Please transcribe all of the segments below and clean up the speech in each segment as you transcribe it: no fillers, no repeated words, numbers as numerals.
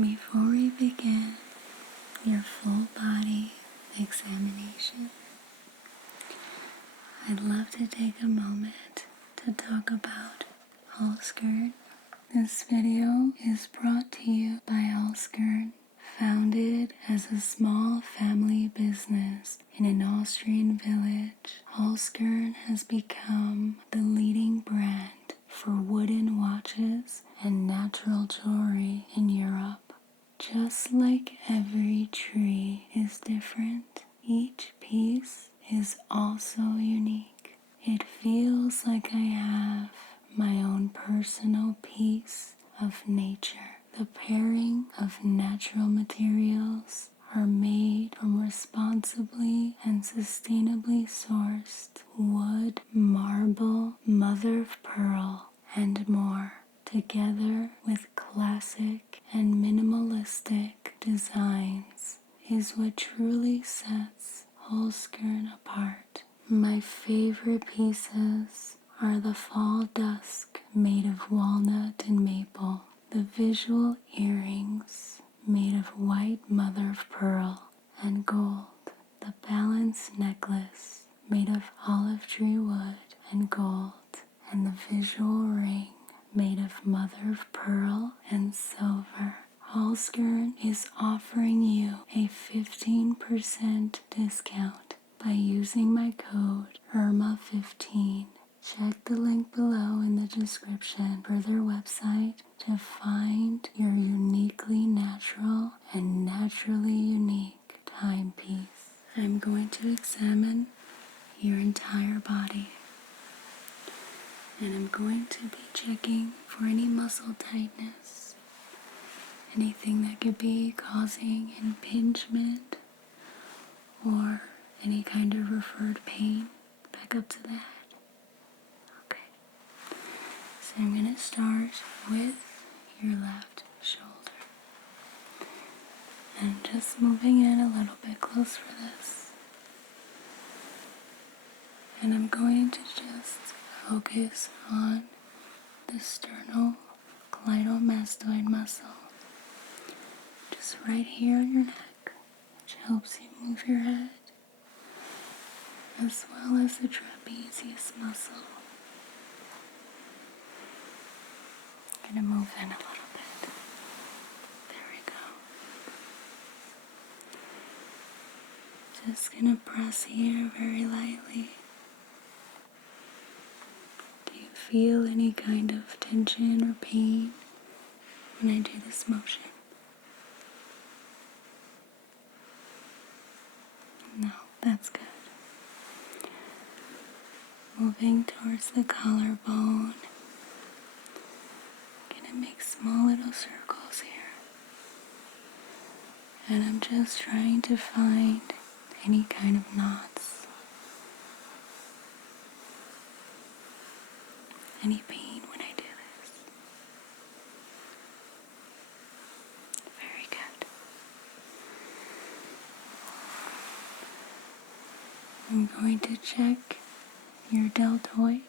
Before we begin your full body examination, I'd love to take a moment to talk about Holzkern. This video is brought to you by Holzkern. Founded as a small family business in an Austrian village, Holzkern has become the leading brand for wooden watches and natural jewelry in Europe. Just like every tree is different, each piece is also unique. It feels like I have my own personal piece of nature. The pairing of natural materials are made from responsibly and sustainably sourced wood, marble, mother of pearl, and more, together with classic and minimalistic designs, is what truly sets Holzkern apart. My favorite pieces are the fall dusk made of walnut and maple, the visual earrings made of white mother of pearl and gold, the balanced necklace made of olive tree wood and gold, and the visual ring made of mother of pearl and silver. Holzkern is offering you a 15% discount by using my code IRMA15. Check the link below in the description for their website to find your uniquely natural and naturally unique timepiece. I'm going to examine your entire body, and I'm going to be checking for any muscle tightness, anything that could be causing impingement or any kind of referred pain back up to the head. Okay, so I'm going to start with your left shoulder. And I'm just moving in a little bit close for this. And I'm going to just focus on the sternocleidomastoid muscle, just right here on your neck, which helps you move your head, as well as the trapezius muscle. I'm going to move in a little bit. There we go. Just going to press here very lightly. Do you feel any kind of tension or pain when I do this motion? No, that's good. Moving towards the collarbone. I'm gonna make small little circles here. And I'm just trying to find any kind of knots. Any pain when I do this? Very good. I'm going to check your deltoid,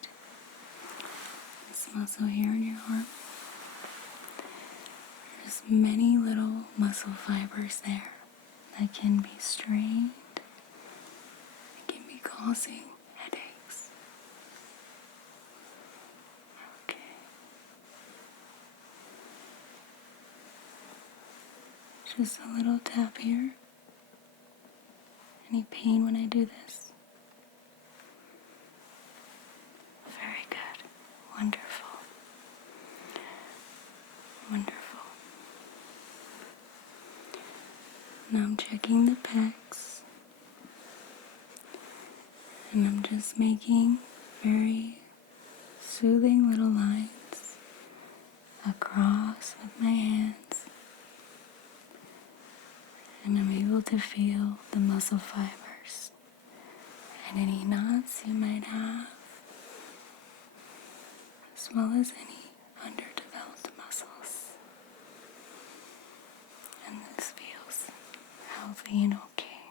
this muscle here in your arm. There's many little muscle fibers there that can be strained. It can be causing headaches. Okay. Just a little tap here. Any pain when I do this? Very good. Wonderful. Wonderful. Now I'm checking the pecs, and I'm just making very soothing little lines across with my hands, and I'm able to feel the muscle fibers and any knots you might have, as well as any underdeveloped muscles. And this feels healthy and okay.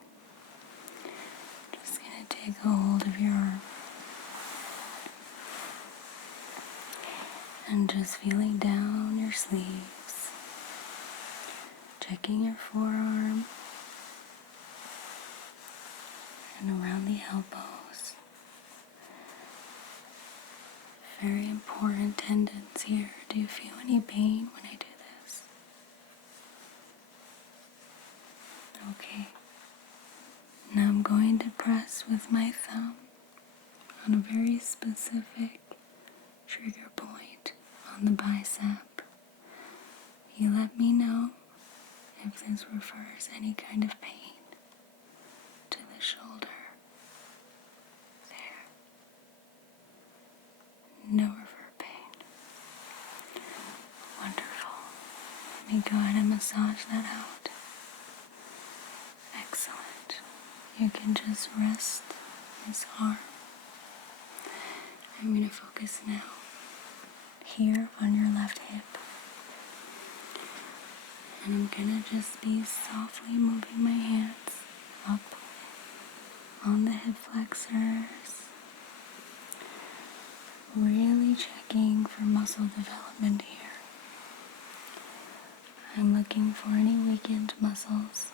Just going to take a hold of your arm and just feeling down your sleeves, checking your forearm and around the elbows. Very important tendons here. Do you feel any pain when I do this? Okay. Now I'm going to press with my thumb on a very specific trigger point on the bicep. You let me know if this refers any kind of pain to the shoulder. There. No refer pain. Wonderful. Let me go ahead and massage that out. Excellent. You can just rest this arm. I'm going to focus now here on your left hip. And I'm going to just be softly moving my hands up on the hip flexors. Really checking for muscle development here. I'm looking for any weakened muscles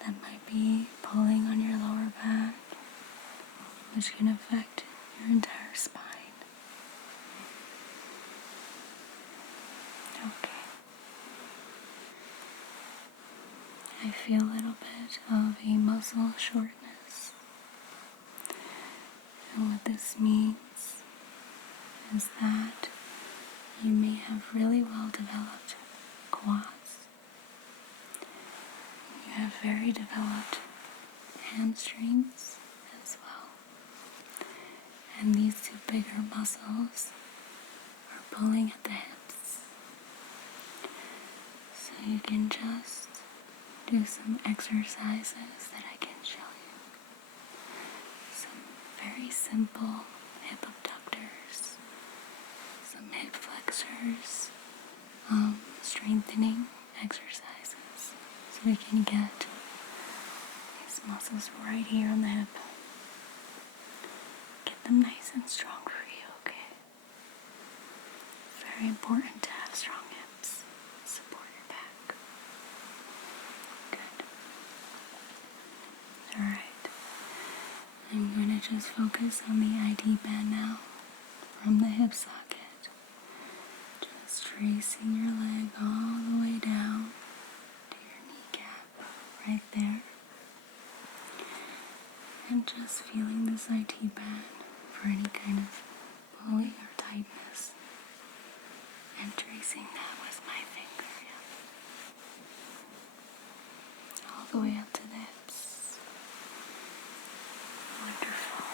that might be pulling on your lower back, which can affect your entire spine. Okay. I feel a little bit of a muscle shortness. And what this means is that you may have really well developed quads. You have very developed hamstrings as well. And these two bigger muscles are pulling at the hips. So you can just do some exercises that I can show you. Some very simple hip abductors, some hip flexors, strengthening exercises, so we can get these muscles right here on the hip. Get them nice and strong for you, okay? Very important to have strong hips. Support your back. Good. Alright. I'm going to just focus on the ID band now from the hip socket. Just tracing your leg all the way down to your kneecap right there. And just feeling this IT band for any kind of pulling or tightness. And tracing that with my finger. All the way up to the hips. Wonderful.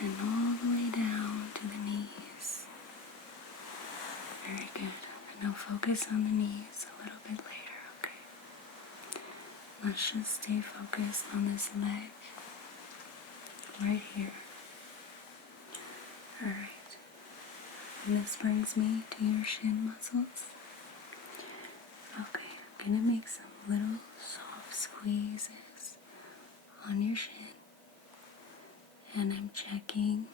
And all the way down to the knees. Very good. And now focus on the knees a little bit later, okay? Let's just stay focused on this leg. Right here. Alright. And this brings me to your shin muscles. Okay, I'm going to make some little soft squeezes on your shin. And I'm checking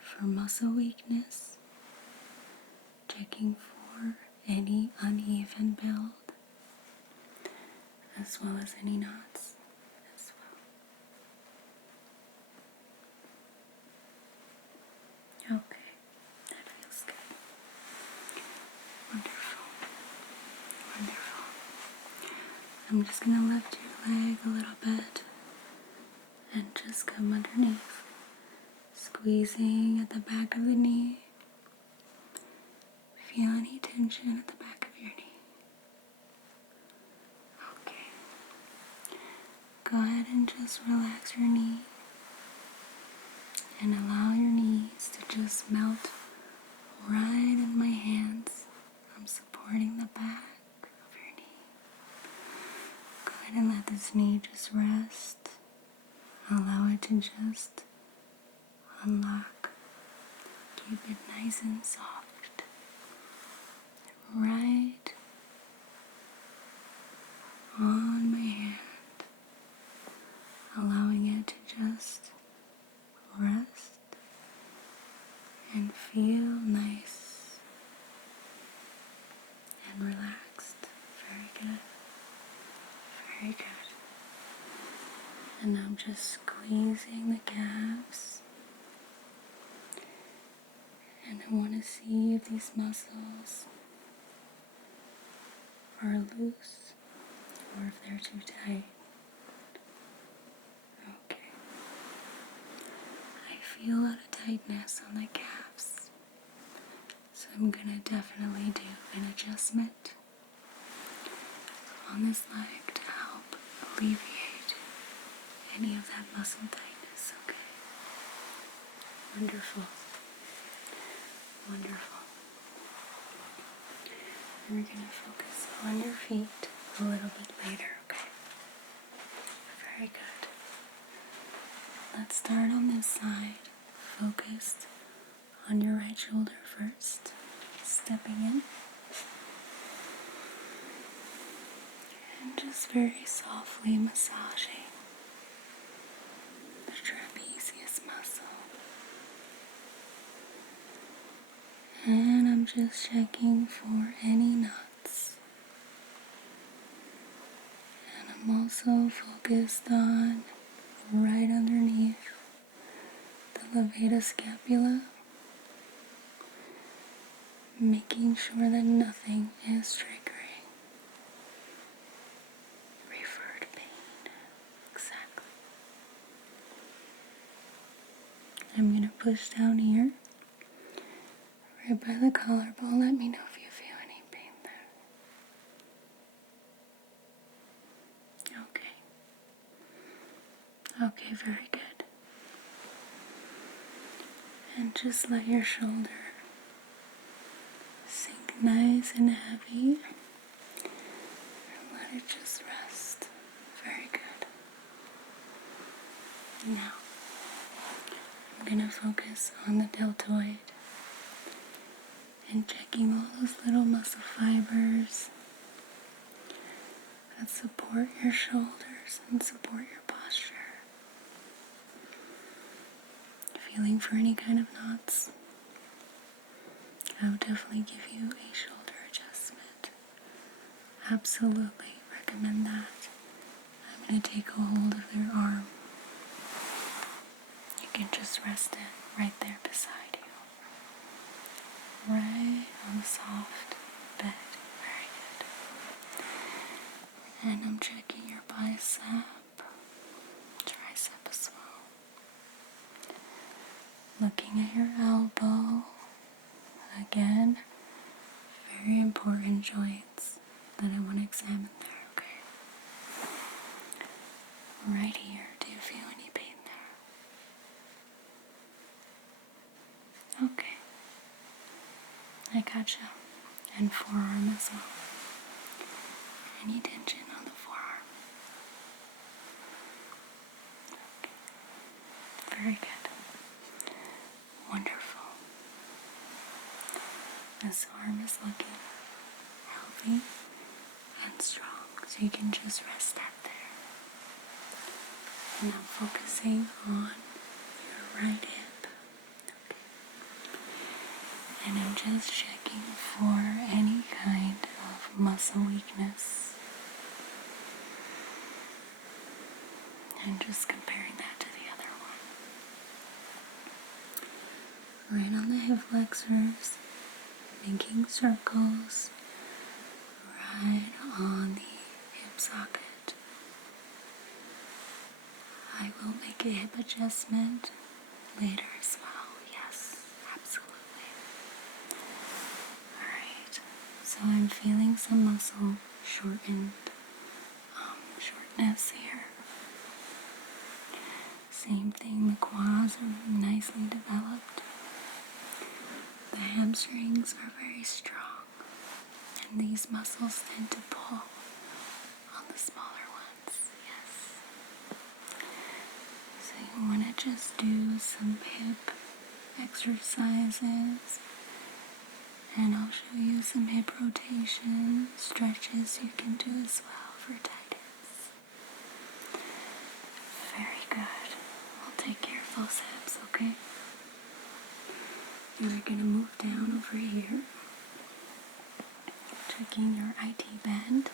for muscle weakness. Checking for any uneven build. As well as any knots as well. Okay, that feels good. Wonderful. Wonderful. I'm just going to lift your leg a little bit and just come underneath. Squeezing at the back of the knee. Feel any tension at the back of your knee. Okay. Go ahead and just relax your knee. And allow your knees to just melt right in my hands. I'm supporting the back of your knee. Go ahead and let this knee just rest. Allow it to just unlock. Keep it nice and soft. Right on my hand. Allowing it to just rest and feel nice And I'm just squeezing the calves. And I want to see if these muscles are loose or if they're too tight. Okay. I feel a lot of tightness on the calves. So I'm going to definitely do an adjustment on this leg to help alleviate any of that muscle tightness, okay? Wonderful. Wonderful. And we're going to focus on your feet a little bit later, okay? Very good. Let's start on this side, focused on your right shoulder first, stepping in. And just very softly massaging the trapezius muscle. And I'm just checking for any knots. And I'm also focused on right underneath the levator scapula, making sure that nothing is triggering referred pain. Exactly. I'm going to push down here, right by the collarbone. Let me know if you feel any pain there. Okay. Okay, very good. And just let your shoulder sink nice and heavy. And let it just rest. Very good. Now, I'm going to focus on the deltoid and checking all those little muscle fibers that support your shoulders and support your posture. Feeling for any kind of knots. I would definitely give you a shoulder adjustment. Absolutely recommend that. I'm going to take a hold of your arm. You can just rest it right there beside you. Right on the soft bed. Very good. And I'm checking your bicep, tricep as well. Looking at your elbow. Again, very important joints that I want to examine there, okay? Right here, do you feel any pain there? Okay. I gotcha. And forearm as well. Any tension on the forearm? Okay. Very good. Wonderful. This arm is looking healthy and strong, so you can just rest that there. And I'm focusing on your right hip. Okay. And I'm just checking for any kind of muscle weakness. And just comparing that to the other one. Right on the hip flexors. Making circles right on the hip socket. I will make a hip adjustment later as well. Yes, absolutely. Alright, so I'm feeling some muscle shortness here. Same thing, the quads are nicely developed. The hamstrings are very strong, and these muscles tend to pull on the smaller ones, yes. So you want to just do some hip exercises, and I'll show you some hip rotation stretches you can do as well for tight hips. Very good. I'll take care of those hips, okay? And we're going to move down over here, checking your IT band,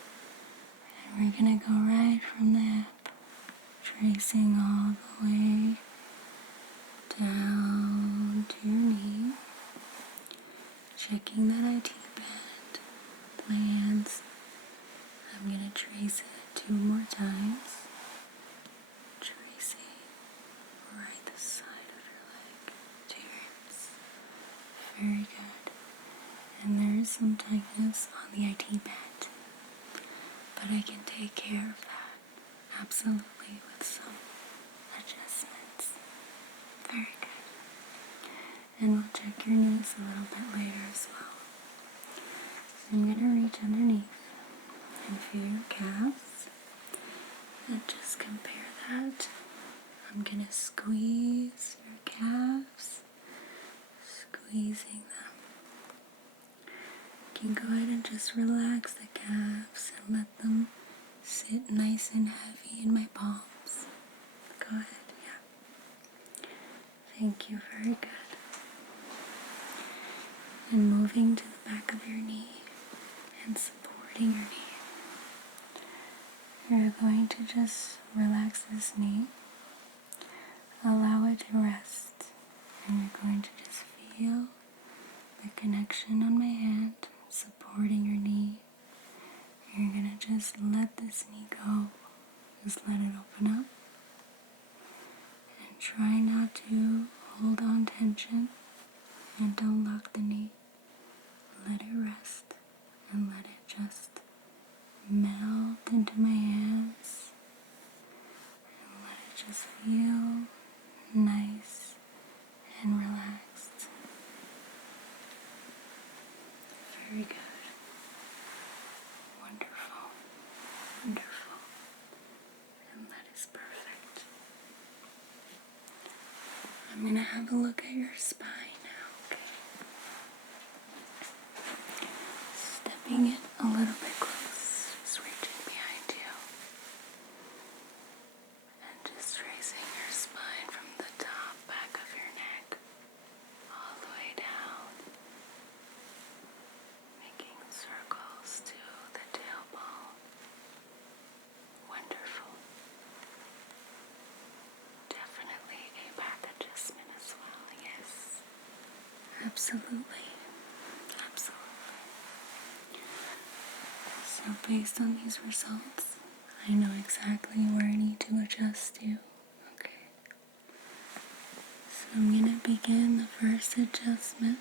and we're going to go right from the hip tracing all the way down to your knee, checking that IT band lands. I'm going to trace it 2 more times, tracing right the side of your leg to your hips. Very good. And there is some tightness on the IT band, but I can take care of that, absolutely, with some adjustments. Very good. And we'll check your knees a little bit later as well. So I'm going to reach underneath and feel your calves, and just compare that. I'm going to squeeze your calves, squeezing them. You can go ahead and just relax the calves and let them sit nice and heavy in my palms. Go ahead, yeah. Thank you, very good. And moving to the back of your knee and supporting your knee. You're going to just relax this knee, allow it to rest, and you're going to just feel the connection on my hand supporting your knee. You're going to just let this knee go, just let it open up, and try not to hold on tension, and don't lock the knee. Let it rest and let it just melt into my hands, and let it just feel nice and relaxed. Very good. Wonderful. Wonderful. And that is perfect. I'm going to have a look at your spine now, okay? Stepping it a little bit close, just reaching behind you. And just tracing your spine from the top, back of your neck, all the way down. Making circles to the tailbone. Wonderful. Definitely a back adjustment as well, yes. Absolutely. Absolutely. So based on these results, I know exactly where I need to adjust you. Okay. So I'm going to begin the first adjustment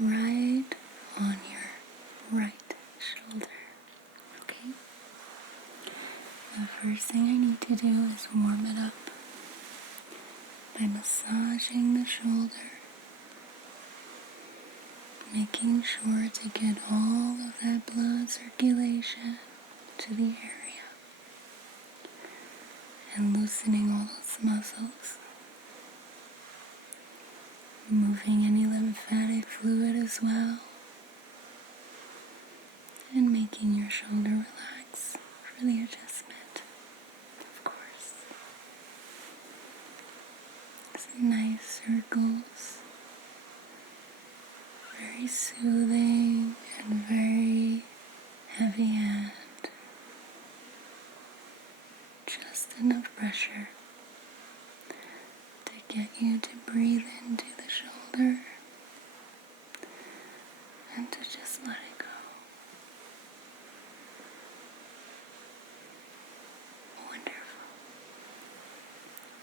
right on your right shoulder. Okay? The first thing I need to do is warm it up by massaging the shoulder, making sure to get all of that blood circulation to the area and loosening all those muscles, moving any lymphatic fluid as well, and making your shoulder relax for the adjustment, of course. Some nice circles, very soothing and very heavy hand. Just enough pressure to get you to breathe into the shoulder and to just let it go. Wonderful.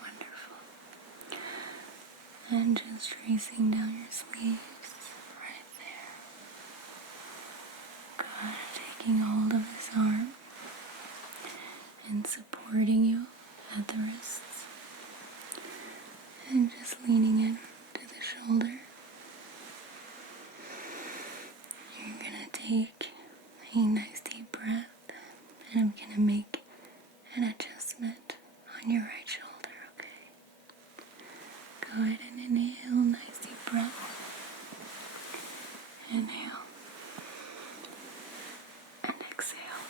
Wonderful. And just tracing down your sleeves right there. Good. Taking hold of his arm and supporting you at the wrists. And just leaning in to the shoulder. You're going to take a nice deep breath, and I'm going to make an adjustment on your right shoulder, okay? Go ahead and inhale, nice deep breath. Inhale. And exhale.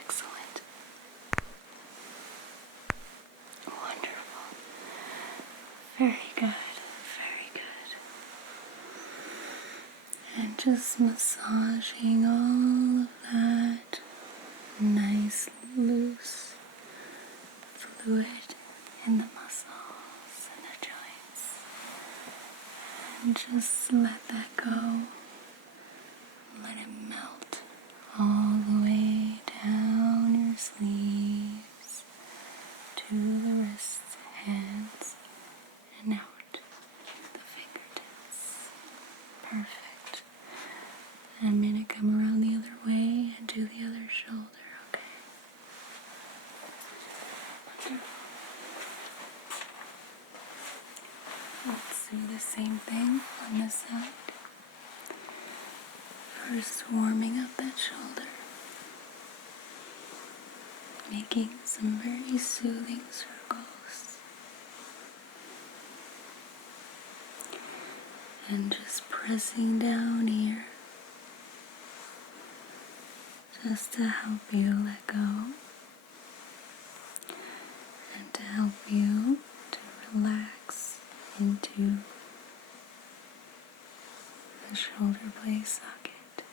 Excellent. Wonderful. Very good. Very good. And just massaging all of that nice loose fluid in the muscles and the joints. And just let that go. Let it melt all the way down your sleeves to the wrists, hands, and out the fingertips. Perfect. And I'm going to come around the other way and do the other shoulder, okay? Wonderful. Let's do the same thing on this side. First, warming up that shoulder. Making some very soothing circles. And just pressing down here. Just to help you let go. And to help you to relax into the shoulder blade socket.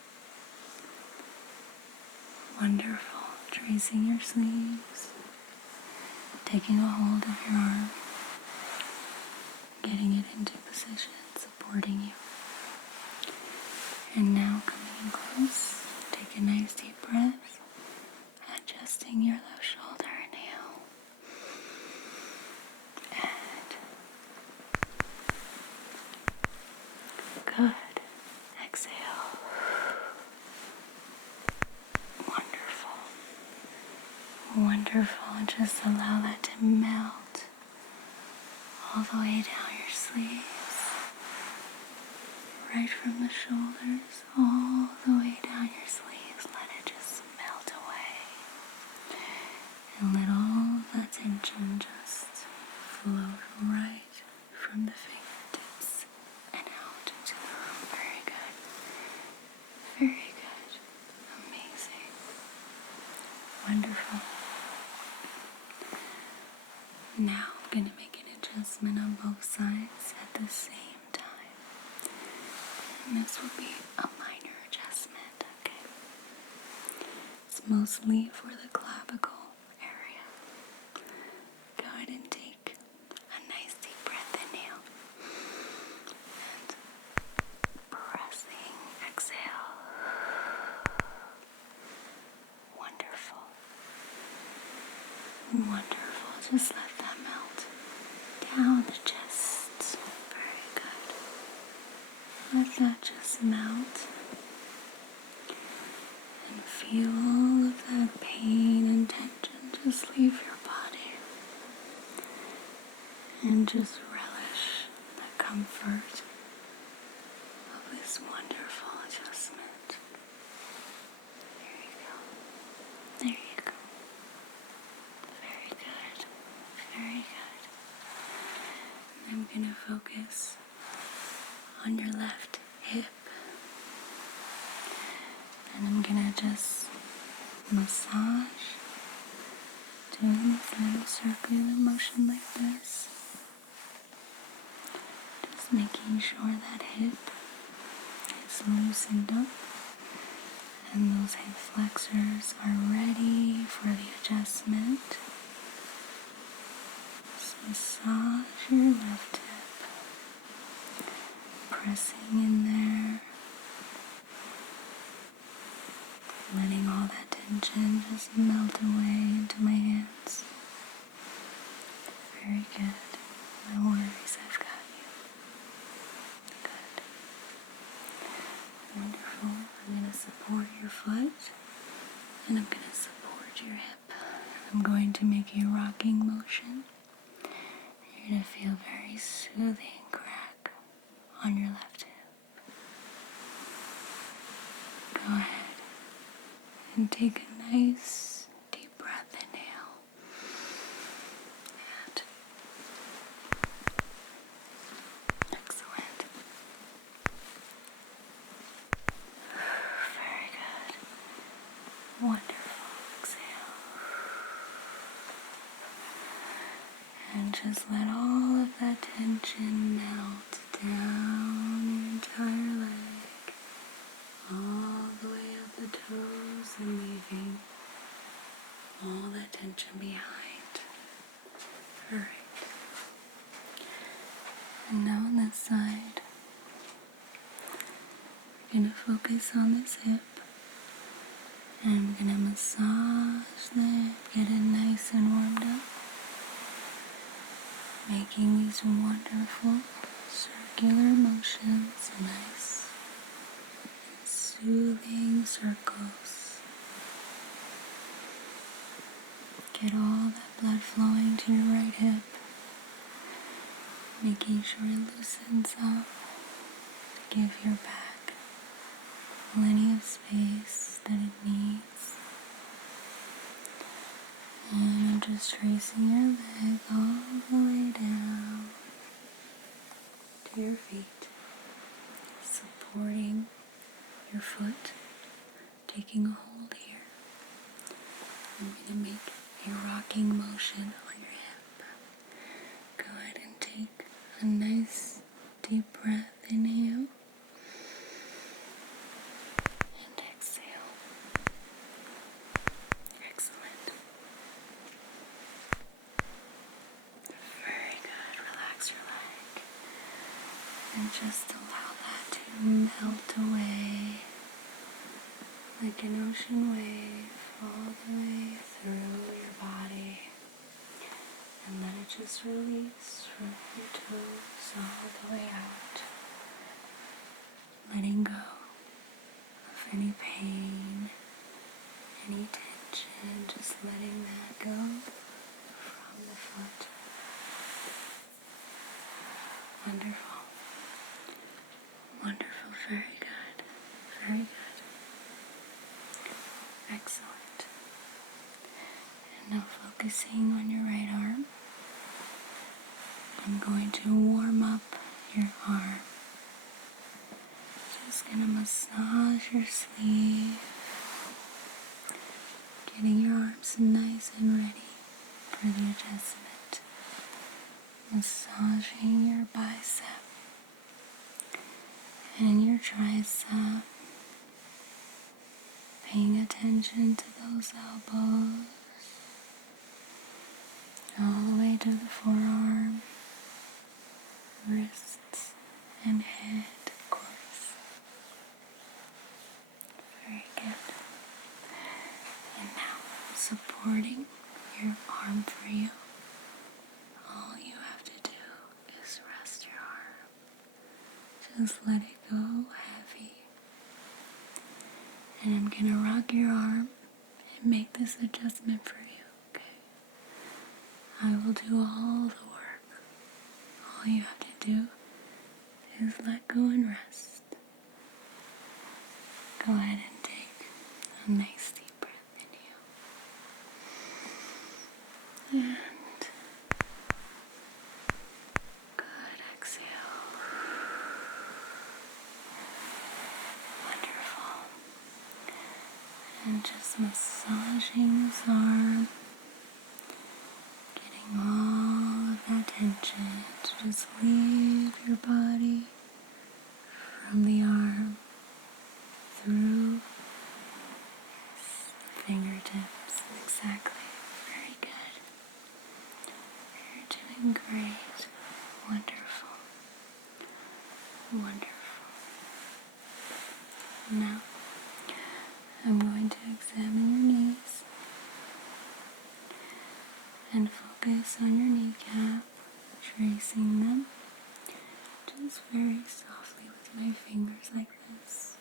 Wonderful. Tracing your sleeves, taking a hold of your arm, getting it into position, supporting you. And now coming in close, take a nice deep breath, adjusting your left shoulder, inhale. And good. Exhale. Wonderful. Just allow that to melt all the way down your sleeves, right from the shoulders, all the way down your sleeves. Let it just melt away. And let all that tension just float right from the fingertips and out into the room. Very good. Very good. Amazing. Wonderful. Now I'm going to make an adjustment on both sides at the same time. And this will be a minor adjustment, okay? It's mostly for the clavicle area. Go ahead and take a nice deep breath, inhale. And pressing, exhale. Wonderful. Wonderful. Just let that melt down the chest. Very good. Let that just melt. And feel all of that pain and tension just leave your body. And just relish the comfort of this wonderful adjustment. There you go. There you go. Very good. Very good. I'm going to focus on your left hip. And I'm going to just massage, doing this little circular motion like this. Just making sure that hip is loosened up and those hip flexors are ready for the adjustment. Massage your left hip, pressing in there, letting all that tension just melt away into my hands. Very good. No worries, I've got you. Good. Wonderful. I'm going to support your foot, and I'm going to support your hip. I'm going to make a rocking motion. You're going to feel very soothing crack on your left hip. Go ahead and take a nice deep breath, inhale. And excellent. Very good. Wonderful. Exhale. And just let all of that tension melt down your entire leg, all the way up the toes and leaving gonna focus on this hip. And I'm gonna massage that, get it nice and warmed up. Making these wonderful circular motions, nice soothing circles. Get all that blood flowing to your right hip, making sure it loosens up. Give your back plenty of space that it needs. And I'm just tracing your leg all the way down to your feet, supporting your foot, taking a hold here. I'm going to make a rocking motion on your hip. Go ahead and take a nice deep breath. Inhale and exhale. Excellent. Very good. Relax your leg and just allow that to melt away like an ocean wave all the way through your body. And let it just release from your toes all the way out. Letting go of any pain, any tension, just letting that go from the foot. Wonderful. Wonderful. Very good. Very good. Excellent. And now focusing on your right arm. I'm going to warm up your arm. Just going to massage your sleeve. Getting your arms nice and ready for the adjustment. Massaging your bicep and your tricep. Paying attention to those elbows. All the way to the forearm, wrists, and head, of course. Very good. And now, supporting your arm for you. All you have to do is rest your arm. Just let it go heavy. And I'm going to rock your arm and make this adjustment for you, okay? I will do all the work. All you have to do is let go and rest. Go ahead and take a nice deep breath in you. And good, exhale. Wonderful. And just massaging this arm. Getting all of that tension to just leave your body from the arm through the fingertips. Exactly. Very good. You're doing great. Wonderful. Wonderful. Now, I'm going to examine your knees and focus on your kneecap, tracing them just very softly with my fingers like this.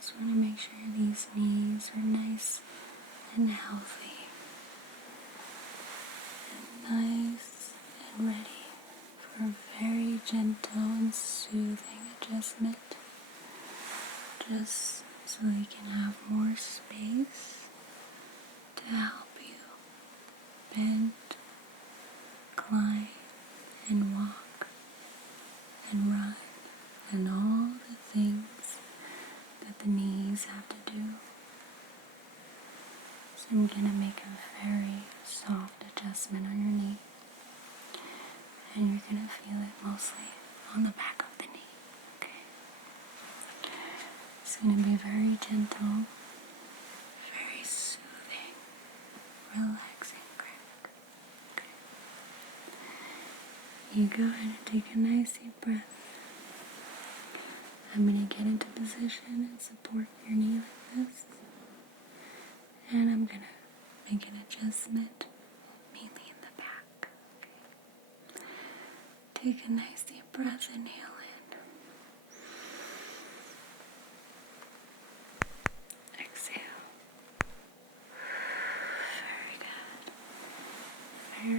Just want to make sure these knees are nice and healthy and nice and ready for a very gentle and soothing adjustment, just so we can have more space to help you bend, climb, and walk, and run, and all the things that the knees have to do. So I'm going to make a very soft adjustment on your knee, and you're going to feel it mostly on the back of the knee, okay? It's going to be very gentle, very soothing, relaxing grip. Okay. You go ahead and take a nice deep breath I'm going to get into position and support your knee like this. And I'm going to make an adjustment, mainly in the back. Okay. Take a nice deep breath, inhale in. Exhale. Very good.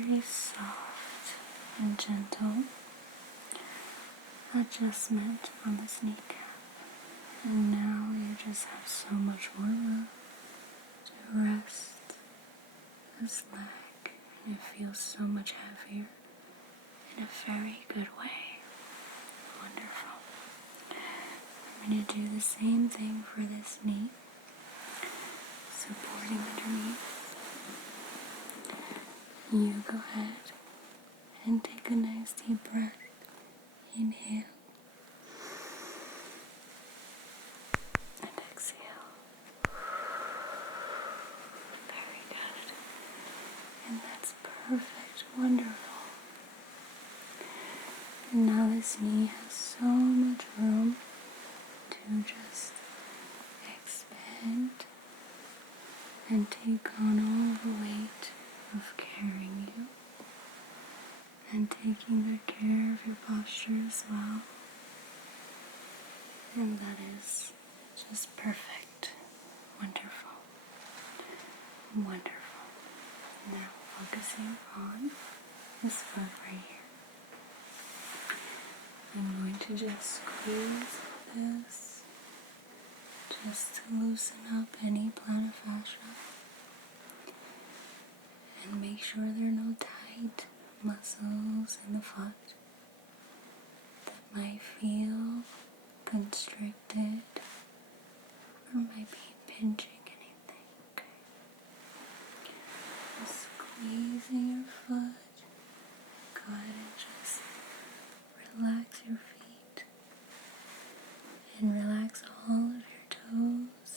Very soft and gentle adjustment on this kneecap. And now you just have so much more room to rest this leg, and it feels so much heavier in a very good way. Wonderful. I'm going to do the same thing for this knee, supporting underneath. You go ahead and take a nice deep breath. Inhale and exhale. Very good. And that's perfect. Wonderful. And now this knee has so much room to just expand and take on all the weight of carrying you and taking good care of your posture as well. And that is just perfect. Wonderful. Wonderful. Now focusing on this foot right here. I'm going to just squeeze this just to loosen up any plantar fascia and make sure there are no tight muscles in the foot that might feel constricted or might be pinching anything. Okay. Just squeezing your foot. Go ahead and just relax your feet and relax all of your toes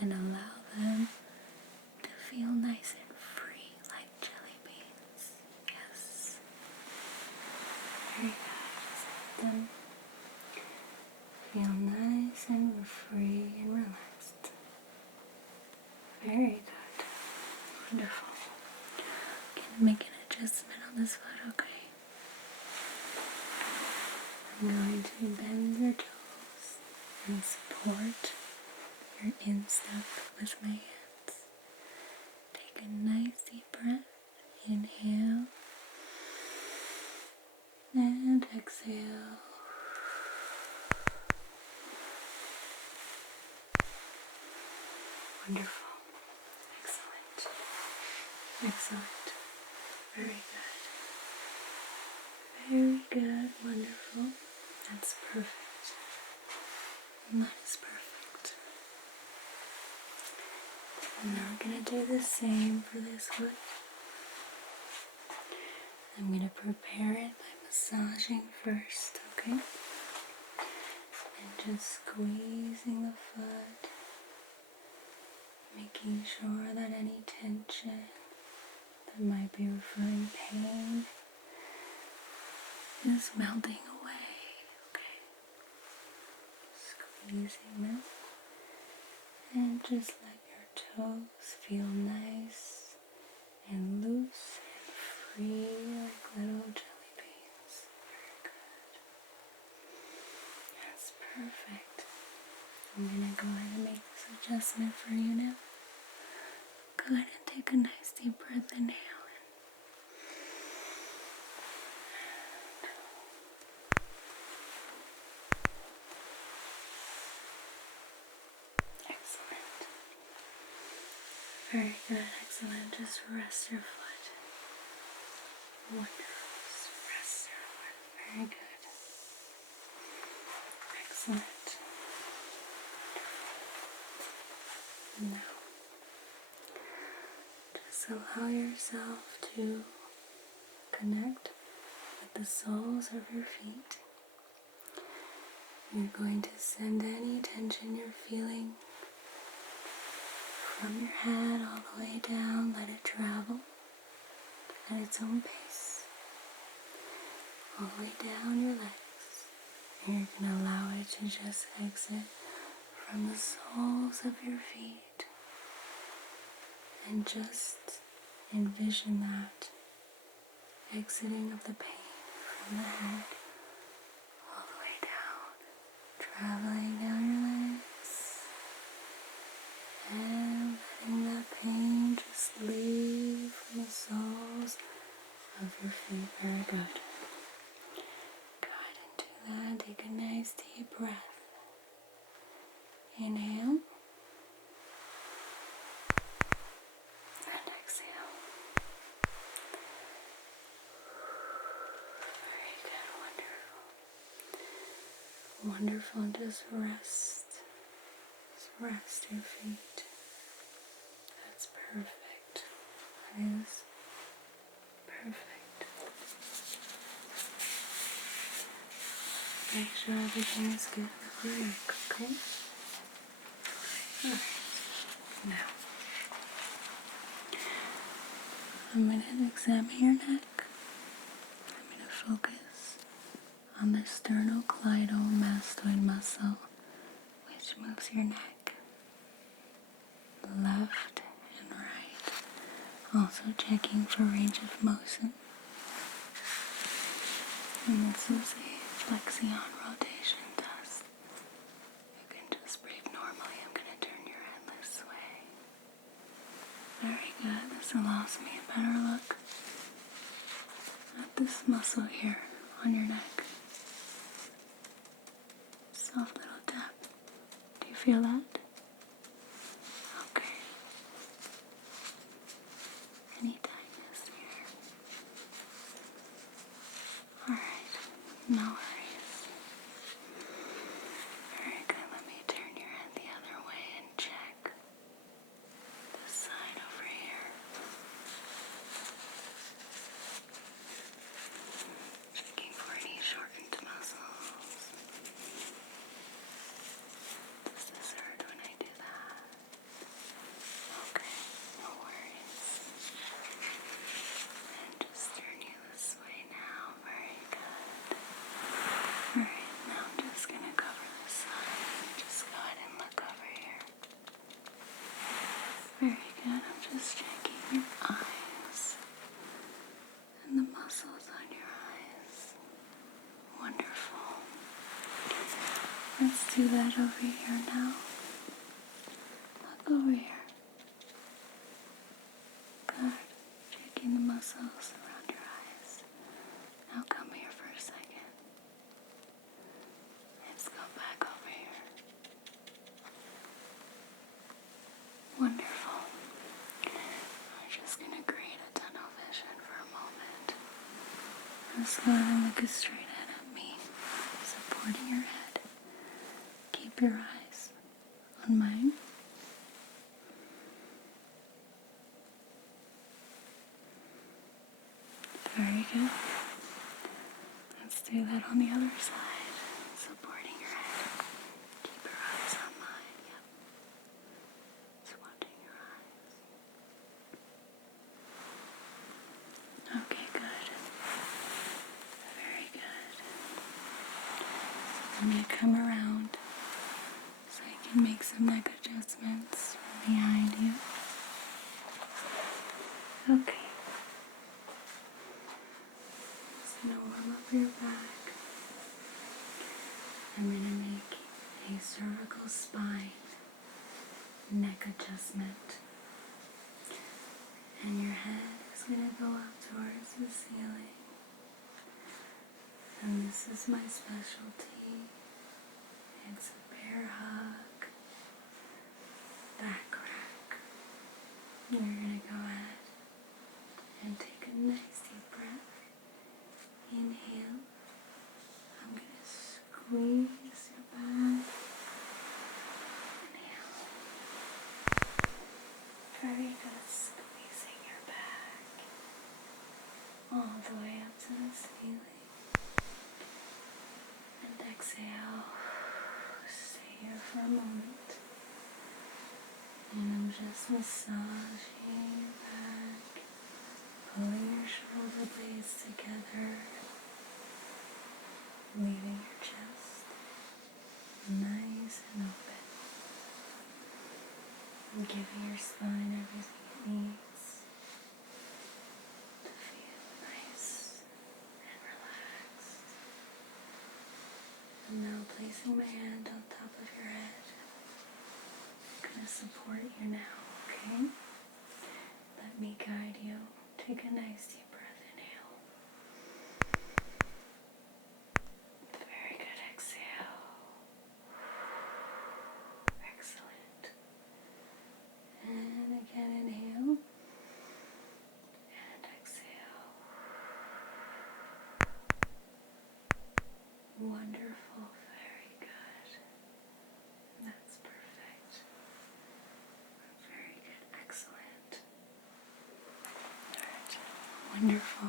and allow them to feel nice and free like jelly beans. Yes. Very good. Just let them feel nice and free and relaxed. Very good. Wonderful. Gonna make an adjustment on this foot, okay? I'm going to bend your toes and support your instep with my hands. Take a nice deep breath. Inhale and exhale. Wonderful. Excellent. Excellent. Very good. Very good. Wonderful. That's perfect. And that is perfect. And now I'm going to do the same for this foot. I'm going to prepare it by massaging first, okay? And just squeezing the foot, making sure that any tension that might be referring pain is melting away, okay? Squeezing them, and just let your toes feel nice and loose and free like little jelly beans. Very good. That's perfect. I'm going to go ahead and make this adjustment for you now. Go ahead and take a nice deep breath. Inhale. Excellent. Very good. Excellent. Just rest your foot. Wonderful. Just rest your foot. Very good. Excellent. Now, just allow yourself to connect with the soles of your feet. You're going to send any tension you're feeling from your head all the way down. Let it travel at its own pace all the way down your legs. And you're going to allow it to just exit from the soles of your feet, and just envision that exiting of the pain from the head all the way down, traveling down your legs, and letting that pain just leave from the soles of your feet. Very good. Good, and do that. Take a nice deep breath. Inhale. And exhale. Very good, wonderful. Wonderful, and just rest. Just rest your feet. That's perfect. That is perfect. Make sure everything is good with your neck, okay? Alright. Now, I'm going to examine your neck. I'm going to focus on the sternocleidomastoid muscle, which moves your neck left and right. Also checking for range of motion. And this is a Flexion Rotation test. You can just breathe normally. I'm going to turn your head this way. Very good. This allows me a better look at this muscle here on your neck. Soft little tap. Do you feel that? Okay. Any tightness here? Alright. No worries. Very good. Let me turn your head the other way and check this side over here. Checking for any shortened muscles. Does this hurt when I do that? Okay, no worries. And just turn you this way now. Very good. Alright, now I'm just going to cover this side. Just go ahead and look over here. Very good. I'm just checking your eyes and the muscles on your eyes. Wonderful. Let's do that over here now. Look over here. Good. Checking the muscles around your eyes. Now come here for a second. Let's go back over here. Wonderful. I'm just going to create a tunnel vision for a moment. Just go ahead and look straight ahead at me, supporting your head. Keep your eyes on mine. Very good. Let's do that on the other side, supporting your head. Keep your eyes on mine. Yep. Supporting your eyes. Okay, good. Very good. I'm going to come around so I can make some neck adjustments from behind you. Okay. Just going to warm up your back. I'm going to make a cervical spine neck adjustment. And your head is going to go up towards the ceiling. And this is my specialty. It's a bear hug, back crack. You're going to go ahead and take a nice deep breath. Inhale. I'm going to squeeze your back. Inhale. Very good. Squeezing your back all the way up to the ceiling. And exhale. Stay here for a moment. And I'm just massaging your back, pulling your shoulder blades together, leaving your chest. your spine everything it needs to feel nice and relaxed. I'm now placing my hand on top of your head. I'm going to support you now, okay? Let me guide you. Take a nice deep breath. Inhale. Very good. Exhale. Excellent. And again, inhale. And exhale. Wonderful. Very good. That's perfect. Very good. Excellent. Alright. Wonderful.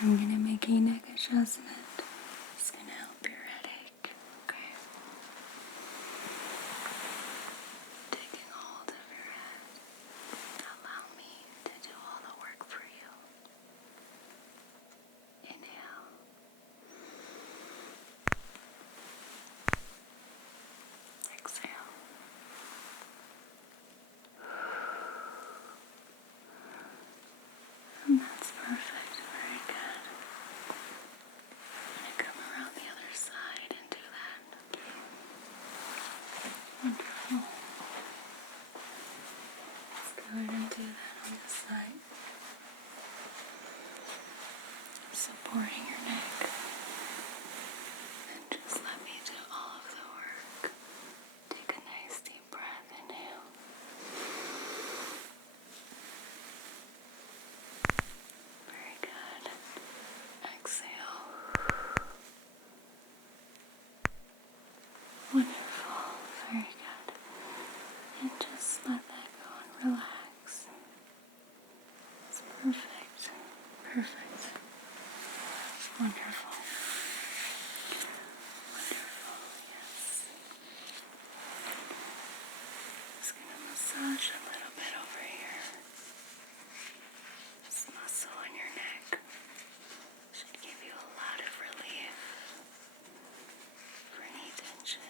I'm going to make a neck adjustment. It's going to help your headache. Okay. Taking hold of your head. Allow me to do all the work for you. Inhale. Exhale. And that's perfect. Very good. I'm going to come around the other side and do that. Okay. Wonderful. Let's go ahead and do that on this side. Supporting your neck. And just let me do all of the work. Take a nice deep breath. Inhale. Very good. Exhale. Wonderful. Very good. And just let that go and relax. It's perfect. Perfect. Wonderful. Wonderful. Yes. Just going to massage a little bit over here. This muscle in your neck should give you a lot of relief for any tension.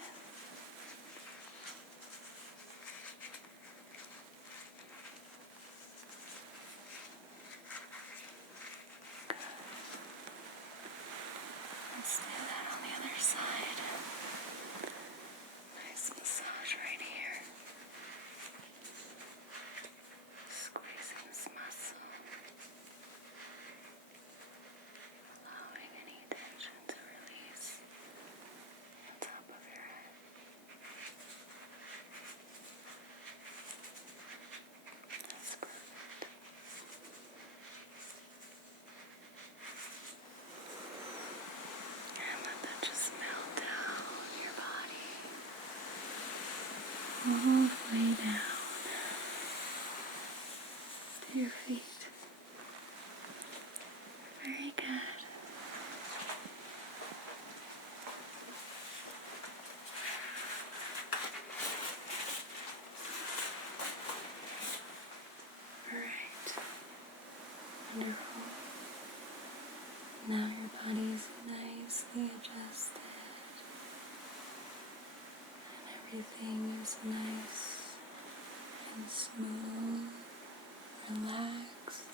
Let's do that on the other side. Nice massage right here. Squeezing this muscle. Allowing any tension to release on top of your head. That's perfect. And let that just melt down your body. All the way down to your feet. Very good. Alright. Wonderful. Now your body is nicely adjusted. And everything is nice and smooth, relaxed,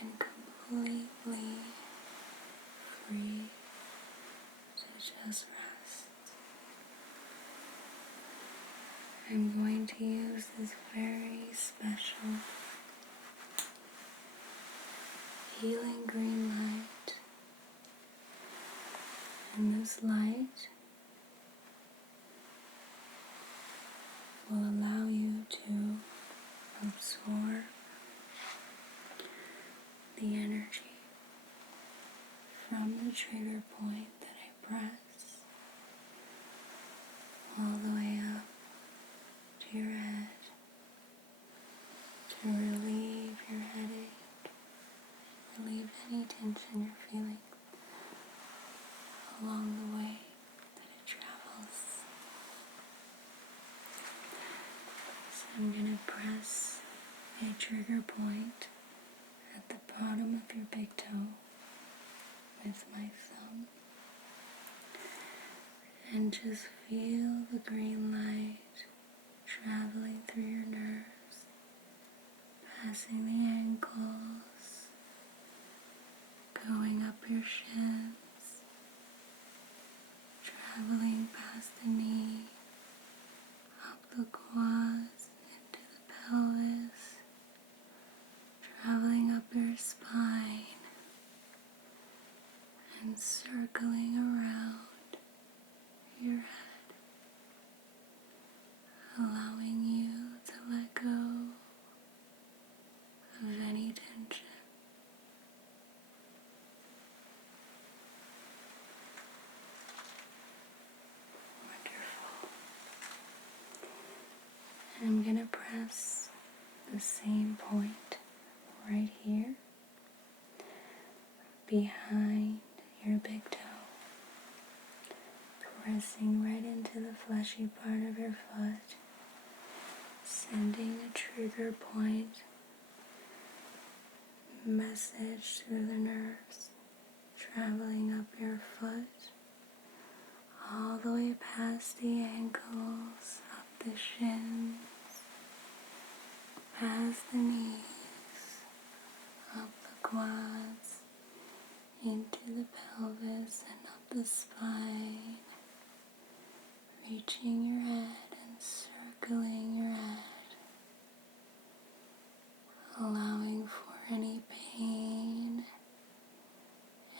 and completely free to just rest. I'm going to use this very special healing green light, and this light will allow you to absorb the energy from the trigger point that I press all the way up to your head to relieve your headache, relieve any tension you're feeling along the way that it travels. So I'm going to press a trigger point at the bottom of your big toe with my thumb, and just feel the green light traveling through your nerves, passing the ankles, going up your shins, traveling past the knee, up the quads, into the pelvis, traveling up your spine, and circling around your head, allowing you to let go of any tension. Wonderful. I'm going to press the same point right here behind your big toe, pressing right into the fleshy part of your foot, sending a trigger point message through the nerves, traveling up your foot, all the way past the ankles, up the shins, past the knees, up the quads, into the pelvis and up the spine, reaching your head and circling your head, allowing for any pain,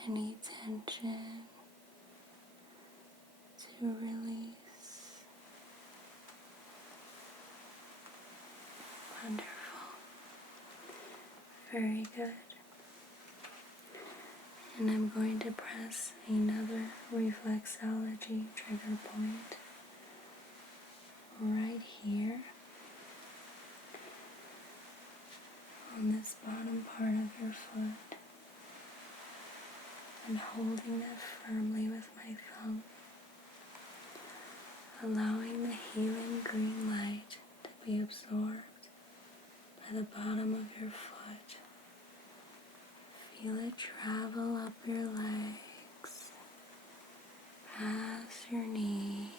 any tension to release. Wonderful. Very good. And I'm going to press another reflexology trigger point right here on this bottom part of your foot, and holding that firmly with my thumb, allowing the healing green light to be absorbed by the bottom of your foot. Feel it travel up your legs, past your knee,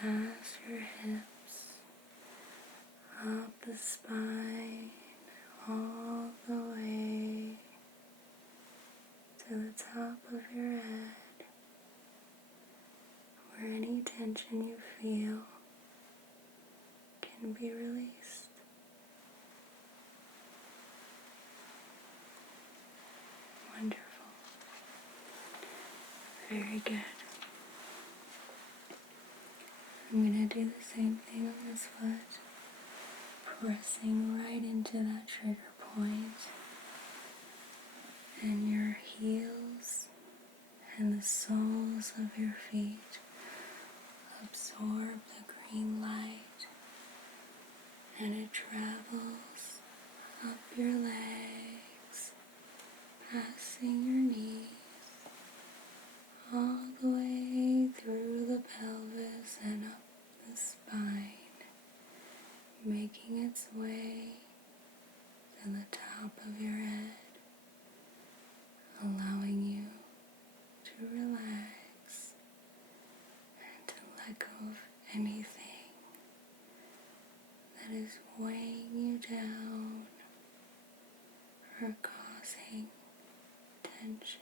past your hips, up the spine, all the way to the top of your head, where any tension you feel can be released. Wonderful. Very good. I'm going to do the same thing on this foot, pressing right into that trigger point, and your heels and the soles of your feet absorb the green light, and it travels up your legs, passing your knees, all the way through the pelvis and up the spine, making its way to the top of your head, allowing you to relax and to let go of anything that is weighing you down or causing tension.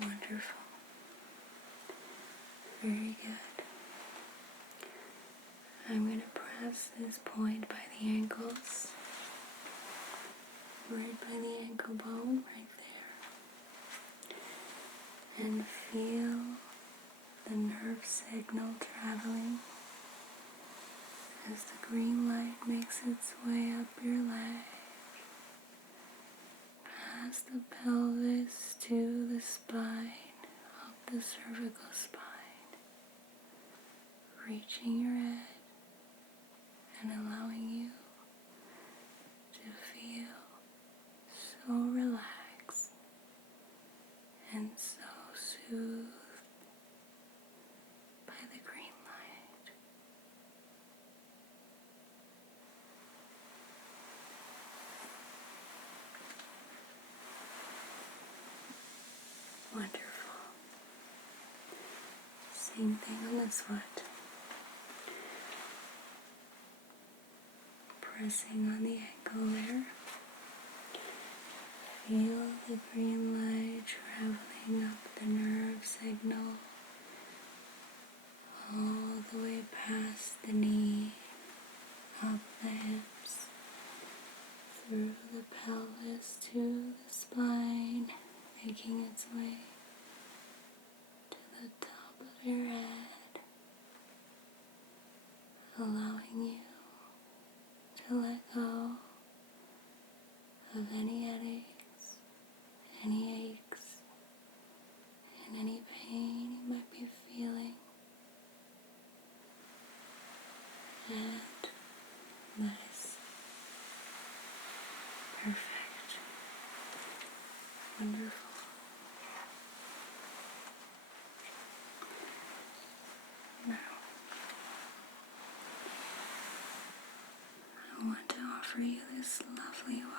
Wonderful. Very good. I'm going to press this point by the ankles, right by the ankle bone, right there, and feel the nerve signal traveling as the green light makes its way up your leg, past the pelvis to the spine, up the cervical spine, reaching your head and allowing you to feel so relaxed and so soothed by the green light. Wonderful. Same thing on this foot. Pressing on the ankle there. Feel the green light traveling up the nerve signal all the way past the knee, up the hips, through the pelvis to the spine, making its way to the top of your head, allowing you to let go of any headaches, any aches, and any pain you might be feeling. And that is perfect. Wonderful. Now, I want to offer you this lovely oil.